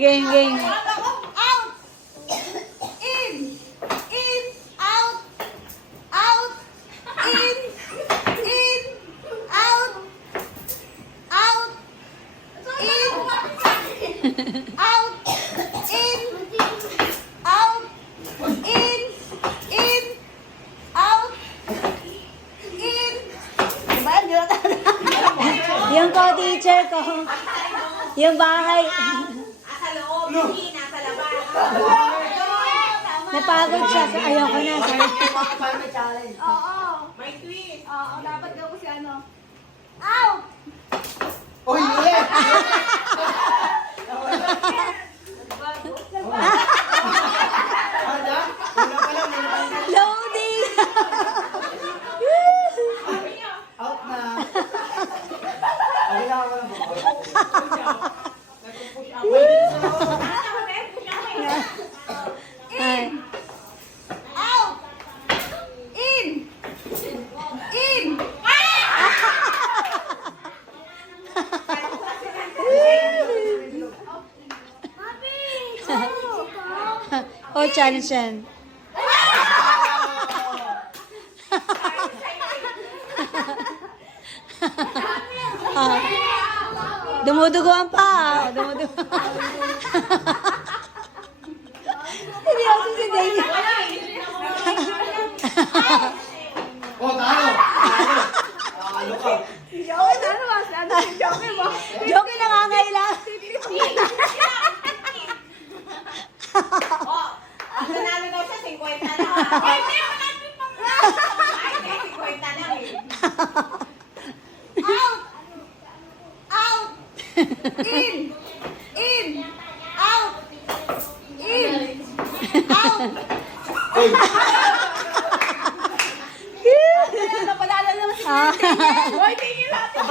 Game, game. Out! In! In! Out! Out! In! In! Out! Out! In! Out! In! Out! In! In! Out! In! Diba? Yung co-teacher ko. Yung bahay. Sa loob, hindi nasa labas. Napagod siya. Ayoko na. Sorry. Oo. May twist. Oo, dapat gawin ko si ano. Out! Oh, yeah! Loading! Out na! Wala ka Ay. Out! In! In! Oh, challenge yan. Ah. Dumudugo ang pa. Dumudugo. Hindi ako si Daya. Oh, talo! Talo ka! Joke, ano ba? Ano si Joke mo? Joke na nga ngailan. Oh, nanalo daw siya, 50 na. Ay, hindi, manalo pang Ay, hindi, 50 na eh. Out! Out! In! In! Out! In! Out! Uy! Napadala naman si Ah. Hoy, tingin natin.